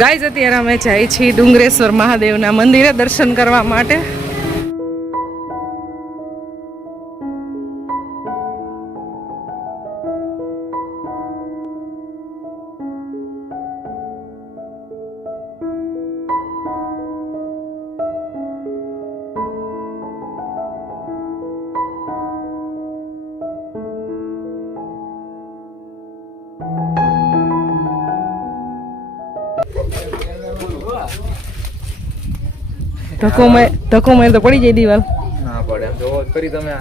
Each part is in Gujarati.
ગાઈઝ અત્યારે અમે જાય છીએ ડુંગરેશ્વર મહાદેવના મંદિરે દર્શન કરવા માટે. ધક્કો માર તો પડી જાય દિવાલ. ના પડે એમ જો ફરી તમે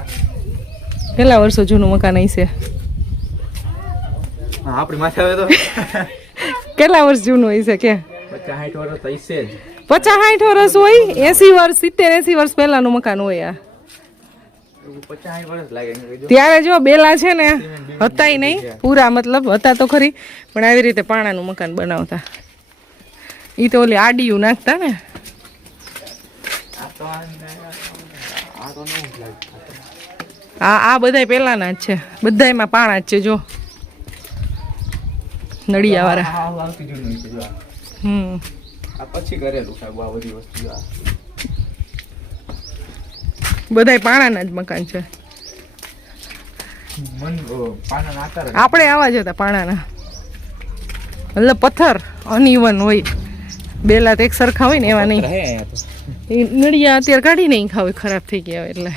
કેટલા વર્ષો જૂનું મકાન હશે? આપણી માથે આવે તો કેટલા વર્ષ જૂનું હશે કે? 50-60 વર્ષ તો હશે જ. 50-60 વર્ષ હોય? 80 વર્ષ 70-80 વર્ષ પહેલાનું મકાન હોય આ. 50-60 વર્ષ લાગે. ત્યારે જો બેલા છે ને હતાય નહીં પૂરા, મતલબ હતા તો ખરી પણ આવી રીતે પાણાનું મકાન બનાવતા. ઈ તો ઓલી આડીયું નાખતા ને. આ બધા પેલાના જ છે, બધા એમાં પાણા જ છે જો નડિયા વાળા. પછી કરેલું સાહેબ આ બધી વસ્તુ. બધા પાણાના જ મકાન છે. આપણે આવા જ હતા પાણાના, મતલબ પથ્થર અનઇવન હોય, બેલા તો એક સરખા હોય ને એવા નહીં. એ નડિયા અત્યારે કાઢી નહીં ખાવ, ખરાબ થઈ ગયા એટલે.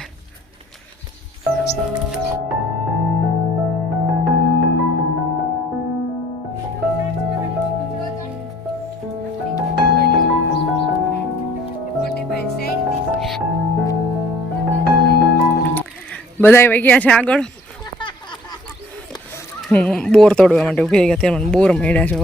બધા વહી ગયા છે આગળ. હું બોર તોડવા માટે ઉભી રહી ગયા, ત્યારે મને બોર મળ્યા છે.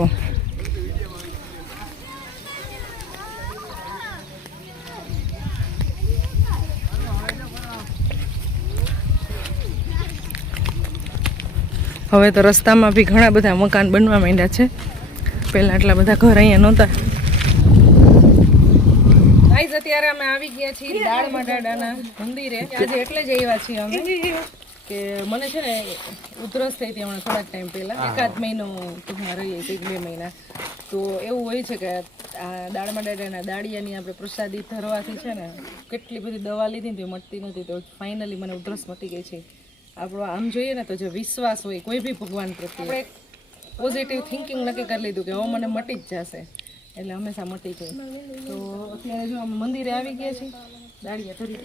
હવે તો રસ્તામાં બી ઘણા બધા મકાન બનવા માંડ્યા છે. પહેલા આટલા બધા ઘર અહીંયા નહોતા. ગાઈઝ અત્યારે અમે આવી ગયા છીએ દાળમાં દાડાના મંદિરે. આજે એટલે જ આવ્યા છીએ અમે કે મને છે ને ઉધરસ થઈ હતી હમણાં થોડાક ટાઈમ પહેલા, 1 મહિનો ટૂંકમાં રહીએ 1-2 મહિના. તો એવું હોય છે કે આ દાળમાં દાડાના દાળિયાની આપણે પ્રસાદી ધરવાથી છે ને કેટલી બધી દવા લીધી ને તો મટતી નથી. તો ફાઇનલી મને ઉધરસ મટી ગઈ છે. આપણો આમ જોઈએ ને તો જે વિશ્વાસ હોય કોઈ બી ભગવાન પ્રત્યે, પોઝિટિવ થિંકિંગ નક્કી કરી લીધું કે હવે મને મટી જ જશે, એટલે હંમેશા મટી જાય. તો અત્યારે જો અમે મંદિરે આવી ગયા છીએ, દાળિયા ધરી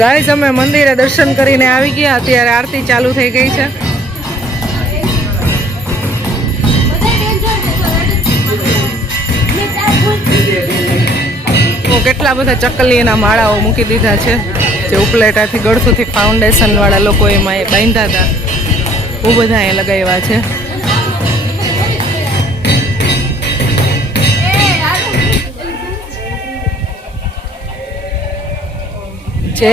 ગાઈસ. અમે મંદિરે દર્શન કરીને આવી ગયા. અત્યારે આરતી ચાલુ થઈ ગઈ છે. કેટલા બધા ચકલીના માળાઓ મૂકી દીધા છે, જે ઉપલેટાથી ગળથુથી ફાઉન્ડેશન વાળા લોકો એમાં બાંધ્યા હતા. બહુ બધા અહીંયા લગાવ્યા છે. જય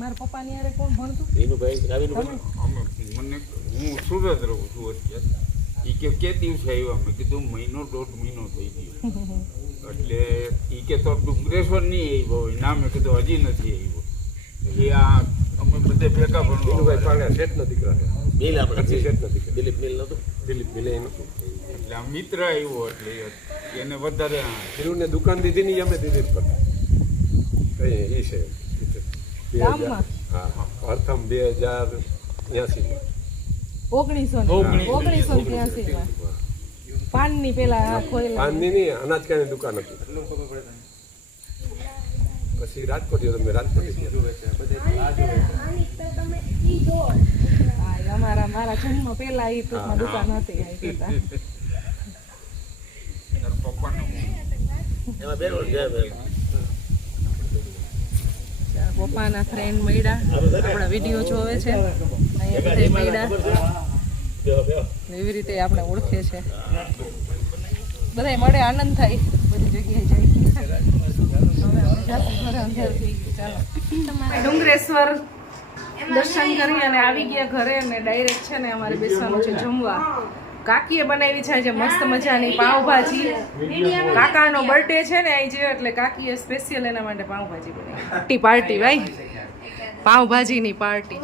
મારા પપ્પાની હારે કોણ ભણતું? મને હું સુરત રહું છું અત્યારે. એ કે દિવસે આવ્યા? મેં કીધું મહિનો 1.5 મહિનો થઈ ગયો. એટલે એ કે તો ડુંગરેશ્વર નહીં આવ્યો હોય ના. મેં કીધું હજી નથી આવ્યો. એ આ અમે બધે ભેગા ભણવા શેઠનો દીકરા છે. મિલ આપણે શેઠનો દીકરો દિલીપ મિલ નતો. દિલીપ મિલ એ નતું. એટલે આ મિત્ર આવ્યો એટલે એને વધારે હીરુને દુકાન દીધી ને અમે દીધી જ કરતા. એ છે ગામમાં? હા, પ્રથમ 2083 1983 પાનની પેલા ખોયેલા. પાનની નહીં, અનાજ કાની દુકાન હતી. પછી રાજકોટ ગયો, તમે રાજકોટ મારા જન્મ પેલા એ ટૂંકમાં દુકાન હતી. પપ્પાના ફ્રેન્ડ મળ્યા, આપણા વિડીયો જોવે છે, અહીંયા બધા મળ્યા, એવી રીતે આપણે ઓળખે છે. બધા મળે આનંદ થાય, બધી જગ્યાએ જાય. હવે આપણે જાતે ઘરે અંધારું થઈ ગયું. ચાલો ડુંગરેશ્વર દર્શન કરી અને આવી ગયા ઘરે અને ડાયરેક્ટ છે ને અમારે બેસવાનું છે જમવા. કાકીએ બનાવી છે આજે મસ્ત મજાની પાવભાજી. કાકાનો બર્થડે છે ને આજે, એટલે કાકીએ સ્પેશિયલ એના માટે પાવભાજી બનાવી. પાર્ટી ભાઈ, પાવભાજીની પાર્ટી.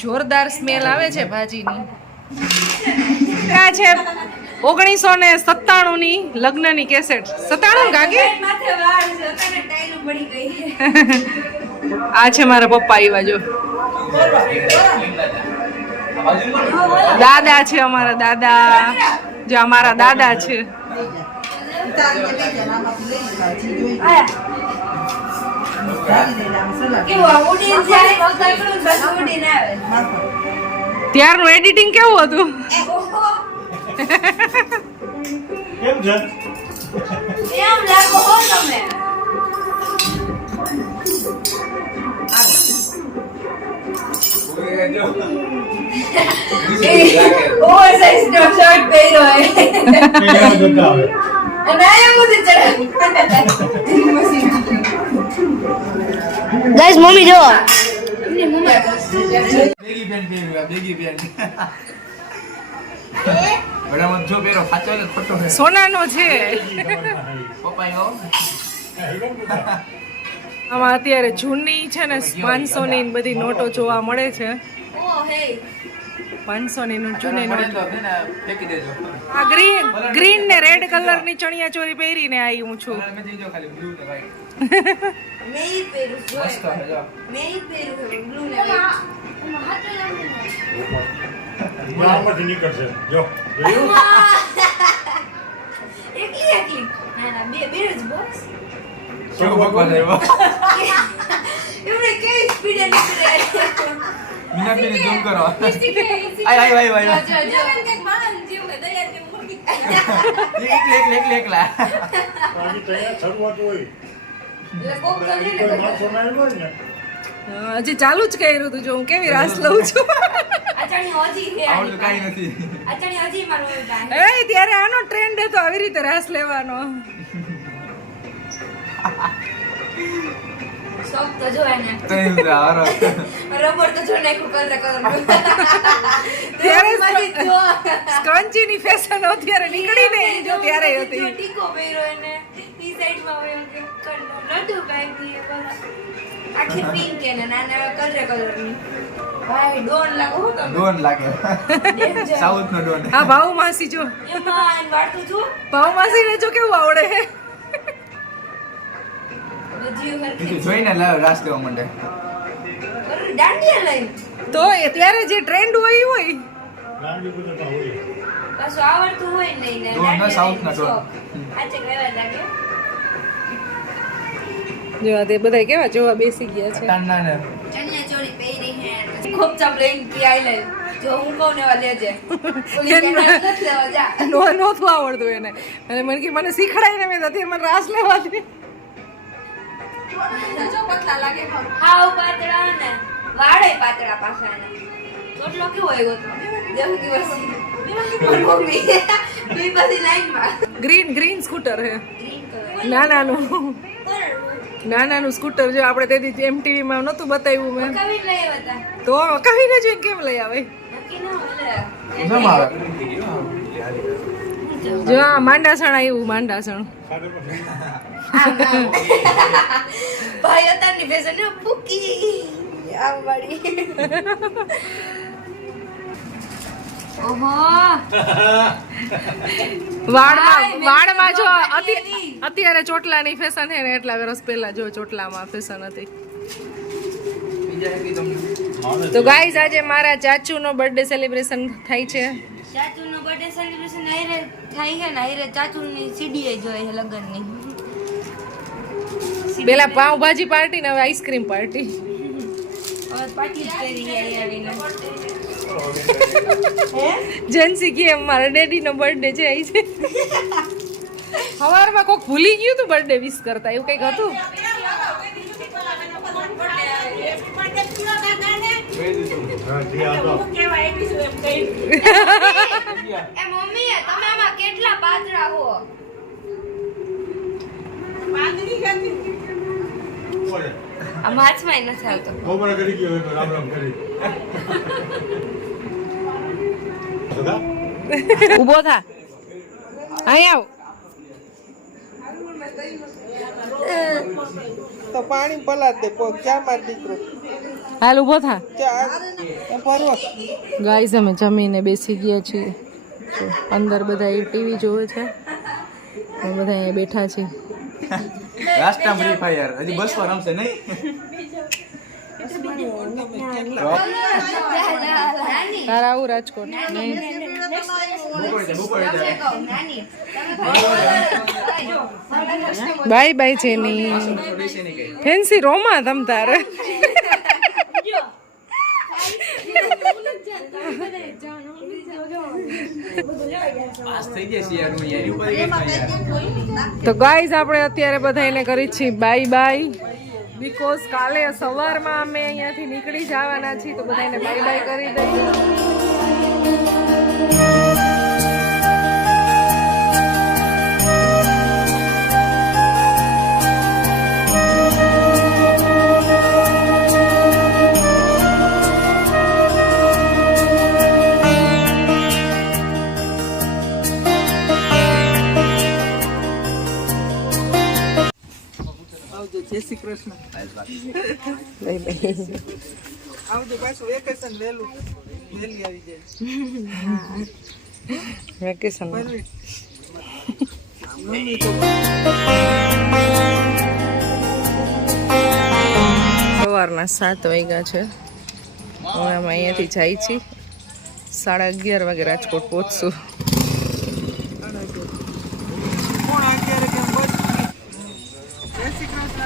જોરદાર સ્મેલ આવે છે ભાજીની. આ છે 1997 ની લગ્નની કેસેટ. 97 કાકી? આ છે મારા પપ્પા. એવા જો દાદા છે અમારા દાદા. જો અમારા દાદા છે. ત્યારનું એડિટિંગ કેવું હતું? કેમ છે? એમ લાગો હો તમે. ઓવરસાઇઝ નો શર્ટ પહેર્યો હે. અને આયા મુદે ચડા. ગાઈસ મમ્મી જો. એની મમ્મી બેગી પેન્ટ પહેર્યું, બેગી પેન્ટ. બરાબર જો પેરો સાચો કે ખોટો છે? સોનાનો છે. પપ્પા યો આમાં અત્યારે જૂની છે ને 500 ની બધી નોટો જોવા મળે છે. ઓ હે 500 ની જૂની નોટ. ફેંકી દેજો. આ ગ્રીન ને રેડ કલર ની ચણિયા ચોરી પહેરીને આવી હું છું. મેં જો ખાલી બ્લુ ને વ્હાઈટ. મેં ઈ પહેર્યું છે. મસ્ત છે જો. મેં ઈ પહેર્યું છે બ્લુ ને વ્હાઈટ. ગામમાંથી નીકળશે જો એકલી એકલી. ના ના બે જ બોક્સ. શું બકવાસ આવ્યો? એમને કેવી સ્પીડે નીકળે. મીનાબેન ઝૂમ કરો. આય આય. જો કંઈક માણસ જીવ કે દયા કે મુર્ગી. એકલા. બાકી તૈયાર શરૂઆત હોય એટલે કોક તો છે કોઈ ને. માણસો ના આવ્યો હોય ને હજી ચાલુ જ કર્યું તું. જો હું કેવી રાસ લઉં છું. અચાણી હજી છે આવડું કાઈ નથી. અચાણી હજી મારું પાસે. એ ત્યારે આનો ટ્રેન્ડ હતો આવી રીતે રાસ લેવાનો. શોખ તો જોવાય ને. તઈ હારો. રબર તો જો નાખ્યું કલર ત્યારે જો સ્ક્રન્ચી ની ફેશન અત્યારે નીકળી ને જો ત્યારે હતી. જો ટીકો પહેર્યો એને ઈ સાઈડ માં હોય કે લડુ કાઈ આખી પિંક કે ને નાના કલર ની. ભાઈ ડોન લાગો હો તમે. ડોન લાગે. Danger. સાઉથ નો ડોન. હા ભાવ માસી જો. એમાં વાળતું જો ભાવ માસી ને જો કેવું આવડે. બજીયું કીધું હરખી જોઈને રાસ લેવા માંડે. દાંડિયા લઈને તો એ ત્યારે જે ટ્રેન્ડ હોય એ હોય. લાંબી બધું તો હોય પાછું આવડતું હોય નહીં ને ડોન ના સાઉથ ના ડોન. આજે કહેવા લાગે જો તે બધા કેવા જોવા બેસી ગયા છે. તાના ને ચણિયા ચોળી પહેરી હે ખૂબ ચપલેન કી આઈ લે જો હું કહું ને વા લેજે કોઈ કે નથી લેવા જા નહોતું આવડતું એને. અને મને કે મને શીખડાઈને મેં તો મને રાસ લેવા દે. જો પતલા લાગે હાવ પાતળા ને વાળે પાતળા પાછાના ટોટલો કેવો આવ્યો તો દેવ દિવસ મમ્મી બી બધી લાઈન માં ગ્રીન સ્કૂટર હે. ગ્રીન કલર નાનાનું. નાનાનું સ્કૂટર જો આપણે તેથી MTV માં નહોતું બતાવ્યું મેં કવિ લઈ હતા તો કહીને જોઈને કેમ લઈ આવે નક્કી ન હોય કેમ આવે જો આ માંડાસણ આવ્યું માંડાસણ ભાઈ અત્યારની ફેશન પૂકી આમ વાળી ઓહો વાળમાં જો અત્યારે ચોટલાની ફેશન છે ને એટલા વર્ષ પહેલા જો ચોટલામાં ફેશન હતી તો ગાઈઝ આજે મારા ચાચુનો બર્થડે સેલિબ્રેશન થાય છે ચાચુનો બર્થડે સેલિબ્રેશન આયરે થાય છે ને આયરે ચાચુની સીડીએ જોઈએ છે લગનની પેલા પાવભાજી પાર્ટી ને હવે આઈસ્ક્રીમ પાર્ટી હવે પાટી કરી આવીને જેન્સી કે મારા ડેડી નો બર્થડે છે અહીં છે સવારમાં કોક ભૂલી ગયું તું બર્થડે વિશ કરતા એવું કઈક હતું એ મમ્મી તમે આમાં કેટલા પાતળા હો આ માછમાં નથી આવતો ખબર કરી ગયો તો રામ રામ કરી ઊભો થા અહીં આવ તો પાણી પલાત દે ક્યાં માર દીકરો હાલ ઊભો થા ક્યાં ફરવો ગાઈઝ અમે જમીને બેસી ગયા છીએ જો અંદર બધા ટીવી જોવે છે અમે બધા અહીંયા બેઠા છીએ લાસ્ટ ટાઈમ ફ્રી ફાયર હજી બસ માં રમશે નહીં તારા આવું રાજકોટ નહીં બાય બાય છે ની ફેન્સી રોમા તમ તારે તો ગાઈઝ આપણે અત્યારે બધા એને કરી છીએ બાય બાય બીકોઝ કાલે સવારમાં અમે અહીંયાથી નીકળી જવાના છીએ તો બધાને બાય બાય કરી દઈએ આવજો જય શ્રી કૃષ્ણ બાય બાય આવજો પાછું વેકેશન વહેલી આવી જાય વેકેશન સવારના 7 વાગ્યા છે હવે અમે અહીંયાથી જાય છીએ 11:30 વાગે રાજકોટ પહોંચશું કોણ અત્યારે કેમ બસ જય શ્રી કૃષ્ણ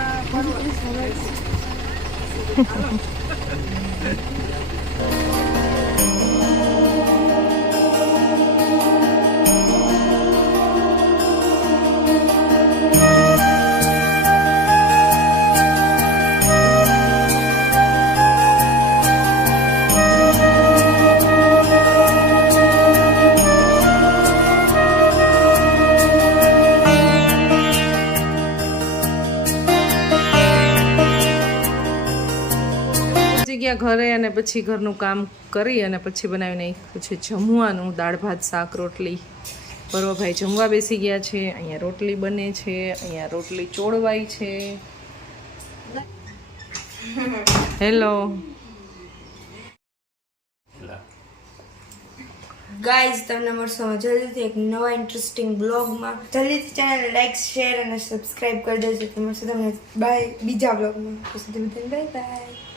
ઘરે અને પછી ઘરનું કામ કરી અને પછી બનાવીને પછી જમવાનું દાળ ભાત શાક રોટલી બરોભાઈ જમવા બેસી ગયા છે અહીંયા રોટલી બને છે અહીંયા રોટલી ચોળવાઈ છે હેલો ગાઈઝ તમને મળશો જલ્દીથી એક નવા ઇન્ટરેસ્ટિંગ બ્લોગમાં જલ્દીથી ચેનલને લાઈક શેર અને સબસ્ક્રાઇબ કરી દેજો તો મળશે તમને બાય બીજા બ્લોગમાં બાય બાય